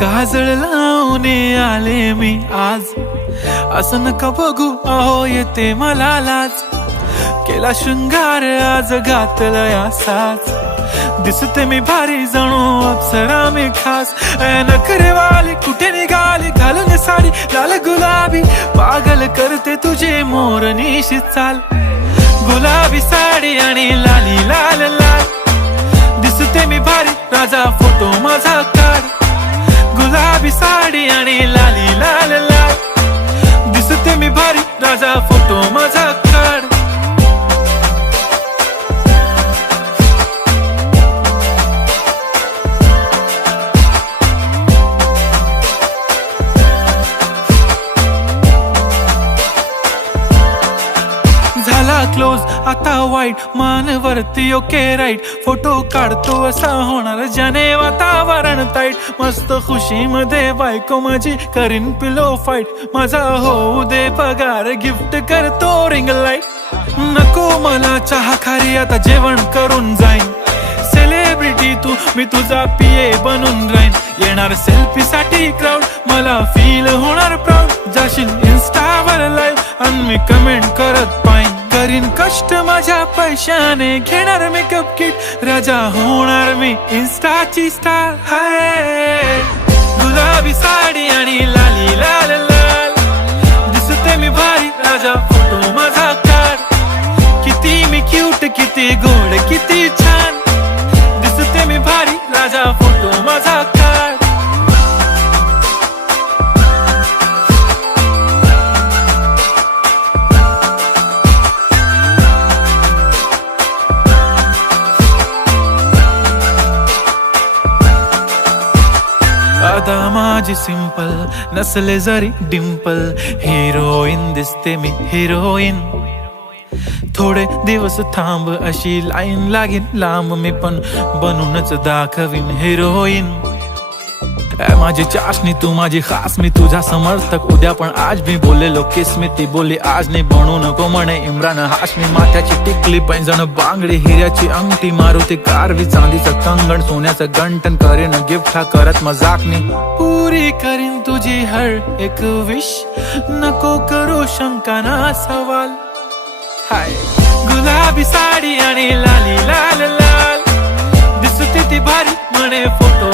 काजळ लावून आले मी आज, असं नका बघू अहो येते मला लाज. केला शृंगार आज घातला असाच, दिसते मी भारी जणू अप्सरा मी खास. नखरेवाली कुठे निघाली घालून साडी लाल गुलाबी, पागल करते तुझे मोरनीशी चाल. गुलाबी साडी आणि लाली लाल लाल, दिसते मी भारी राजा फोटो माझा काढ. गुलाबी साडी आणि लाली लाल लाल, दिसते मी भारी राजा फोटो माझा काढ. झाला क्लोज आता वाईट, मानवरती ओके राईट. फोटो काढतो असा होणार ज्याने वातावरण ताईट. मस्त खुशी मध्ये बायको माझी करीन पिलो फाईट. माझा होऊ दे पगार गिफ्ट करतो रिंग लाईट. नको मला चहा खारी आता जेवण करून जाईन. सेलिब्रिटी तू मी तुझा पिये बनून राहीन. येणार सेल्फी साठी क्राऊड मला फील होणार प्राऊड. जाशील इन्स्टावर लाईव्ह आणि मी कमेंट करत पाईन. करीन कष्ट माझ्या पैशाने घेणार मेकअप किट. राजा होणार मी इन्स्टाची स्टार. हाय गुलाबी साडी आणि लाली लाल लाल, दिसते मी भारी राजा फोटो माझा काढ. किती मी क्यूट किती गोड किती छान, दिसते मी भारी राजा फोटो माझा काढ. आता माझी सिंपल नसले जरी डिंपल, हिरोईन दिसते मी हिरोईन. थोडे दिवस थांब अशी लाईन लागेल लांब, मी पण बनूनच दाखवीन हिरोईन. माझी चाशनी तू माझी खास, मी तुझा समर्थक उद्या पण आज. मी बोललेलो किस मी ती बोली आज नाही. बनू नको म्हणे इम्रान हाशमी. माथ्याची टिकली पैंजण बांगडी, हिऱ्याची अंगठी, मारुती कारवी, चांदीचं कंगण, सोन्याचं गंटन. करेन गिफ्ट हा करत मजाकनी. पुरी करीन तुझी हर एक विश, नको करू शंका ना सवाल. हाय गुलाबी साडी आणि लाली लाल लाल, दिसते ती भारी म्हणे फोटो